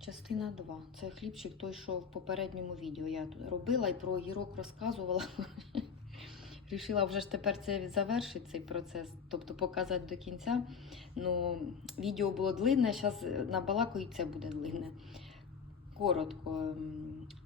Частина 2. Це хлібчик той, що в попередньому відео я робила і про огірок розказувала. Рішила вже ж тепер це завершити цей процес, тобто показати до кінця. Ну, відео було длинне, зараз на балаку і це буде длинне. Коротко.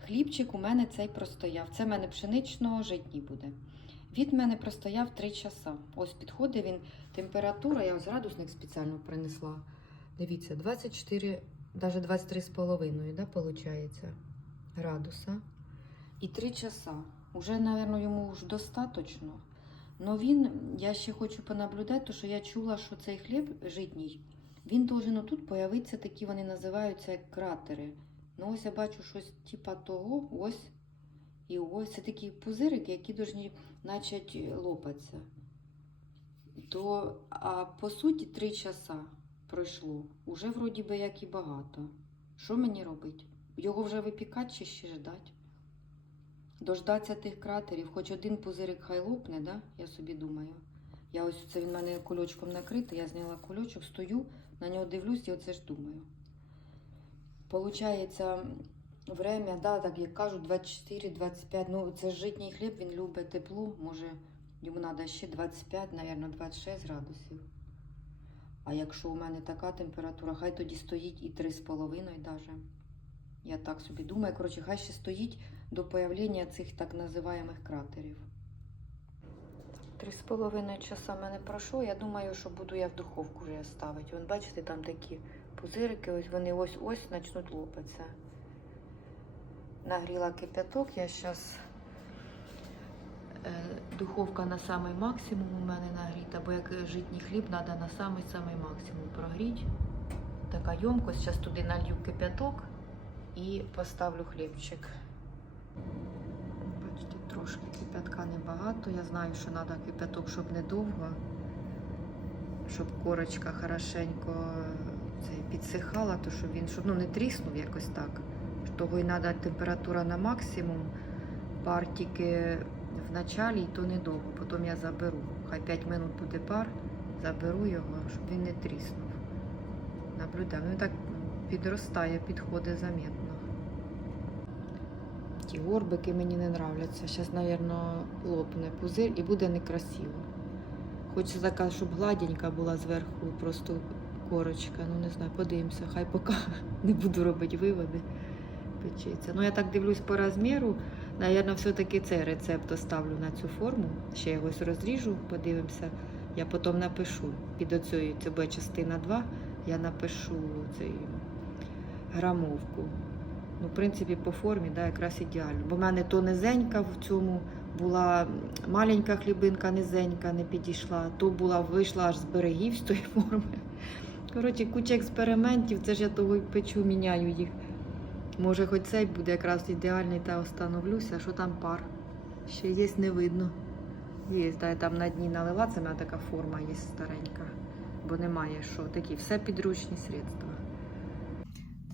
Хлібчик у мене цей простояв. Це в мене пшенично-житній буде. Від мене простояв 3 часа. Ось підходить він. Температура, я ось градусник спеціально принесла. Дивіться, 24, навіть 23,5, да, виходить, градуса. І 3 часа. Уже, мабуть, йому ж достатньо. Но він, я ще хочу понаблюдати, тому що я чула, що цей хліб житній, він должен отут появитися, такі вони називаються як кратери. Ну ось я бачу щось типа того, ось і ось. Це такі пузирики, які повинні почати лопатися. То, а по суті, 3 часа пройшло. Уже вроді би як і багато. Що мені робити? Його вже випікати чи ще ждати? Дождатися тих кратерів, хоч один пузирик хай лопне, да? я собі думаю. Я ось це він мене кульочком накритий, я зняла кульочок, стою, на нього дивлюсь і оце ж думаю. Получається, время, да, так як кажуть, 24-25. Ну, це житній хліб, він любить тепло, може йому треба ще 25, мабуть, 26 градусів. А якщо у мене така температура, хай тоді стоїть і 3,5 навіть. Я так собі думаю. Коротше, хай ще стоїть до появлення цих так називаємих кратерів. Три з половиною часа мене пройшло. Я думаю, що буду я в духовку вже ставити. Вон, бачите, там такі пузирики, ось вони ось-ось почнуть лопатися. Нагріла кипяток, я зараз духовка на самий максимум у мене нагріта, бо як житній хліб треба на самий-самий максимум прогріти. Така ємкость, зараз туди налью кипяток і поставлю хлібчик. Бачите, трошки кипятка небагато. Я знаю, що треба кипяток, щоб недовго, щоб корочка хорошенько це, підсихала, то щоб він щоб, ну, не тріснув якось так. Того й треба температура на максимум, пар в началі, і то недовго. Потім я заберу. Хай 5 минут буде пар, заберу його, щоб він не тріснув. Наблюдаю. Ну так підростає, підходить замітно. Ті горбики мені не нравляться. Зараз, мабуть, лопне пузир і буде некрасиво. Хочеться така, щоб гладенька була зверху, просто корочка. Ну не знаю, подивимося, хай поки не буду робити виводи. Печеться. Ну я так дивлюсь по розміру. Наверно, все-таки цей рецепт оставлю на цю форму. Ще йогось розріжу, подивимося. Я потім напишу під оцею, це буде частина 2, я напишу цей грамовку. Ну, в принципі, по формі да, якраз ідеально. Бо в мене то низенька в цьому була маленька хлібинка, низенька, не підійшла, то була, вийшла аж з берегів з тої форми. Коротше, куча експериментів, це ж я того печу, міняю їх. Може, хоч цей буде якраз ідеальний та остановлюся, що там пар. Ще є, не видно. Є, я там на дні налила, це мене така форма є старенька, бо немає що. Такі все підручні средства.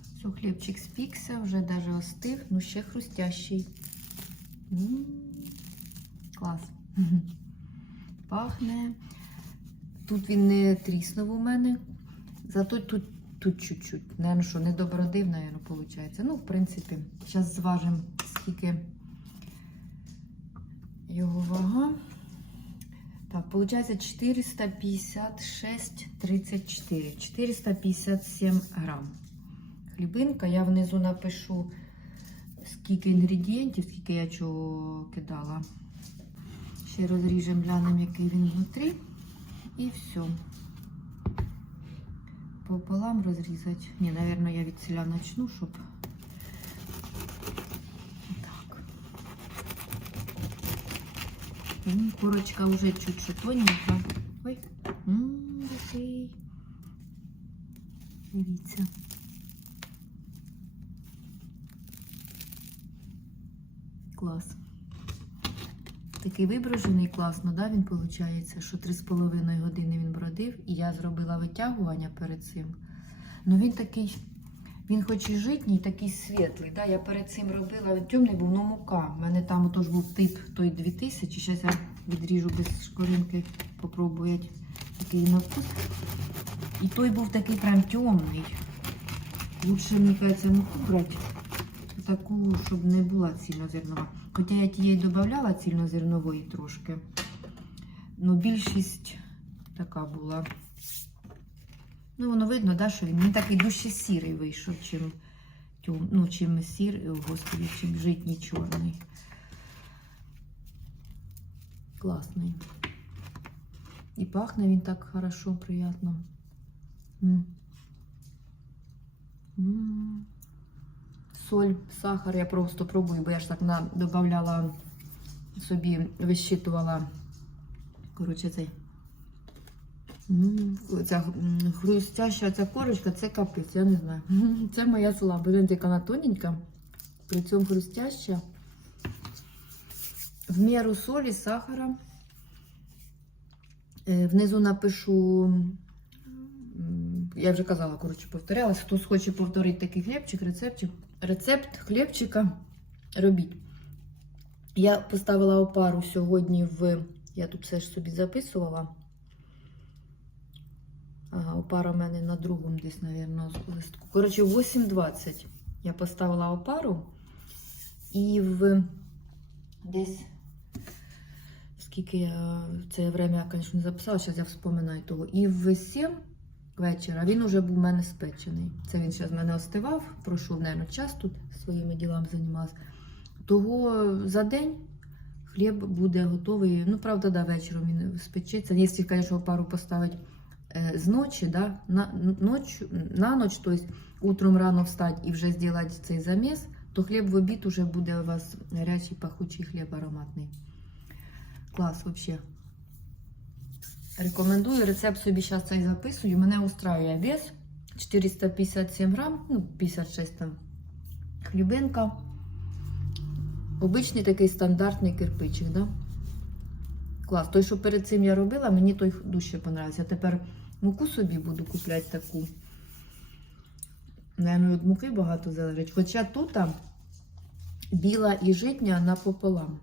Все, хлібчик спікся, вже навіть остив, ну ще хрустящий. Клас. Пахне. Тут він не тріснув у мене. Зато тут, тут чуть-чуть. Наверно, що не добродив, наверно, виходить. Ну, в принципі, зараз зважимо, скільки його вага. Так, виходить 456,34. 457 грам. Хлібинка. Я внизу напишу, скільки інгредієнтів, скільки я чого кидала. Ще розріжемо, глянемо, який він внутрі. І все. Пополам розрізати. Ні, напевно, я від селя начну, щоб. Так. М, Курочка вже чуть-чуть тоненька. Ой. М, який. Дивіться. Клас. Такий виброжений класно, да, він виходить, що 3,5 години він бродив, і я зробила витягування перед цим. Ну він такий, він хоч і житній, такий світлий. Да? Я перед цим робила, він темний був, ну мука. У мене там отож був тип той 2000, зараз я відріжу без шкоринки, попробую такий на вкус. І той був такий прям темний. Лучше, мені кажеться, муку брати. Таку, щоб не була цільнозернова. Хоча я тієї додавала цільнозернової трошки. Ну, більшість така була. Ну, воно видно, да, що він, він такий дужче сірий вийшов, чим, ну, чим сір, господи, чим житній чорний. Класний. І пахне він так хорошо, приятно. М. М. Соль, сахар я просто пробую, бо я ж так на, додавала собі, вищитувала. Коротше, цей. Ця хрустяща ця корочка, це капець, я не знаю. Це моя села. Блин, яка вона тоненька. При цьому хрустяща. В міру солі, сахара. Е, Внизу напишу. Я вже казала, коротше, повторялась. Хто хоче повторити такий хлібчик, рецептчик, рецепт хлібчика робіть. Я поставила опару сьогодні в. Я тут все ж собі записувала. Ага, опара в мене на другому десь, мабуть, листку. Коротше, в 8.20 я поставила опару. І в десь. Скільки я в це время, я, звісно, не записала, зараз я вспоминаю того. І в 7 вечора він уже був у мене спечений. Це він ще з мене остивав, пройшов, мабуть, час тут своїми ділами займався. Того за день хліб буде готовий. Ну, правда, да, вечором він спечеться. Якщо, звісно, пару поставити е, з ночі, да, на, ноч, на ніч, тобто утром рано встати і вже зробити цей заміс, то хліб в обід уже буде у вас гарячий пахучий хліб ароматний. Клас, взагалі. Рекомендую. Рецепт собі зараз цей записую. Мене устраює вес 457 грам, ну, 56 там хлібинка. Обичний такий стандартний кирпичик, да? Клас. Той, що перед цим я робила, мені той дужче понравився. Тепер муку собі буду купляти таку. Наверно, від муки багато залежить. Хоча тут біла і житня напополам.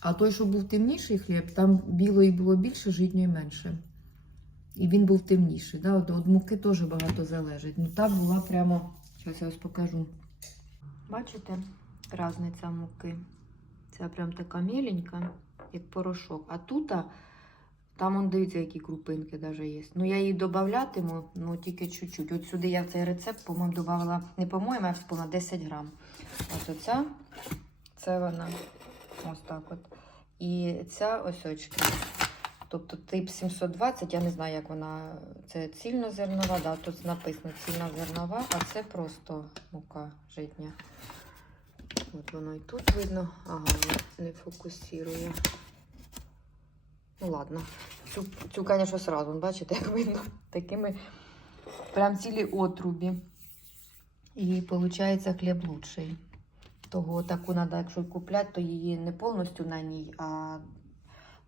А той, що був темніший хліб, там білої було більше, житньої менше. І він був темніший. Да? От, от муки теж багато залежить. Ну та була прямо. Зараз я ось покажу. Бачите, різниця муки. Це прям така міленька, як порошок. А тут, там он дивіться, які крупинки даже є. Ну, я її додаватиму, ну тільки чуть-чуть. От сюди я цей рецепт, по-моєму, додавала, не по-моєму, а вспомнила 10 грам. Ось оця, це вона. Ось так от. І ця ось очки. Тобто тип 720, я не знаю, як вона. Це цільнозернова, да, тут написано цільнозернова, а це просто мука житня. От воно і тут видно. Ага, не, фокусує. Ну ладно. Цю, цю, звісно, сразу, бачите, як видно, такими прям цілі отрубі. І виходить хліб лучший. Того таку треба, якщо купляти, то її не повністю на ній, а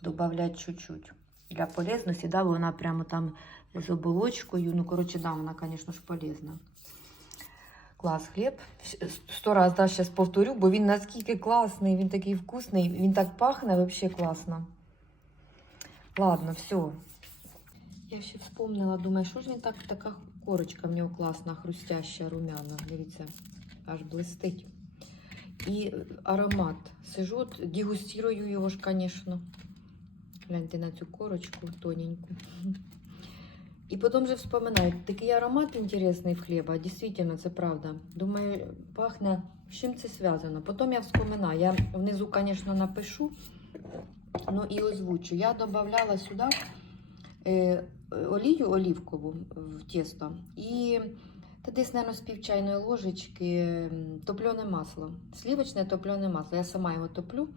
додати чуть-чуть. Для полезності, да, вона прямо там з оболочкою. Ну, коротше, да, вона, звісно ж, полезна. Клас хліб. Сто раз да, зараз повторю, бо він наскільки класний, він такий вкусний, він так пахне, взагалі класно. Ладно, все. Я ще вспомнила, думаю, що ж він так, така корочка в нього класна, хрустяща, румяна. Дивіться, аж блистить. І аромат. Сижу, дегустирую його ж, звісно. Гляньте на цю корочку тоненьку. І потім вже вспоминаю, такий аромат інтересний в хліба, дійсно, це правда. Думаю, пахне, з чим це зв'язано. Потім я вспоминаю, я внизу, звісно, напишу, ну і озвучу. Я додавала сюди е, олію олівкову в тісто і та десь, мабуть, з пів чайної ложечки м, топлене масло. Слівочне топлене масло. Я сама його топлю,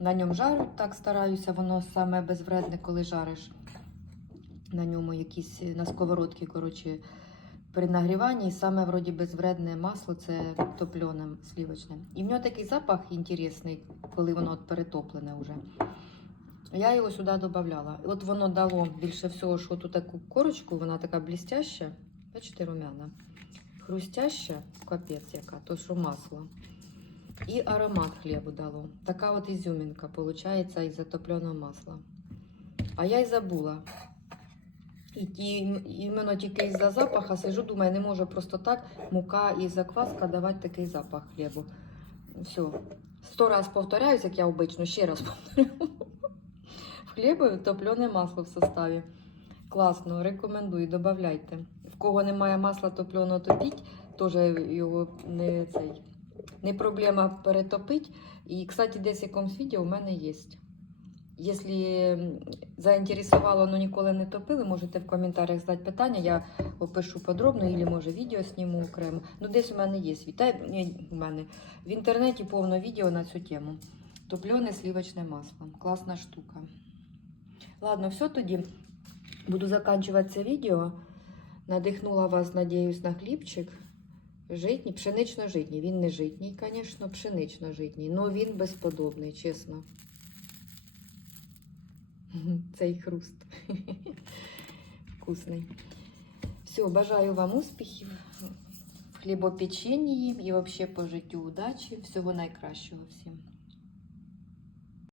на ньому жарю, так стараюся, воно саме безвредне, коли жариш. На ньому якісь на сковородці, коротше, при нагріванні. І саме вроді безвредне масло це топлене слівочне. І в нього такий запах інтересний, коли воно от перетоплене вже. Я його сюди додавала. От воно дало більше всього, що тут таку корочку, вона така блістяща. Бачите, румяна. Хрустяща, капець яка, то що масло. І аромат хлібу дало. Така от ізюмінка, виходить, із затопленого масла. А я й забула. І ті, іменно тільки із-за запаха сижу, думаю, не можу просто так мука і закваска давати такий запах хлібу. Все. Сто раз повторяюсь, як я обично, ще раз повторю. В хлібі топлене масло в составі. Класно, рекомендую, додавайте. Кого немає масла топленого, топіть, теж його не, цей, не проблема перетопити. І, кстати, десь в якомусь відео у мене є. Якщо заінтересувало, але ніколи не топили, можете в коментарях задати питання, я опишу подробно, або може відео зніму окремо. Ну, десь у мене є. Вітай, у мене в інтернеті повно відео на цю тему. Топлене сливочне масло. Класна штука. Ладно, все тоді. Буду заканчувати це відео. Надихнула вас, надіюсь, на хлібчик. Житній, пшенично-житній. Він не житній, звісно, пшенично-житній. але він безподобний, чесно. Цей хруст. Вкусний. Все, бажаю вам успіхів хлібопеченні і взагалі по життю удачі. Всього найкращого всім.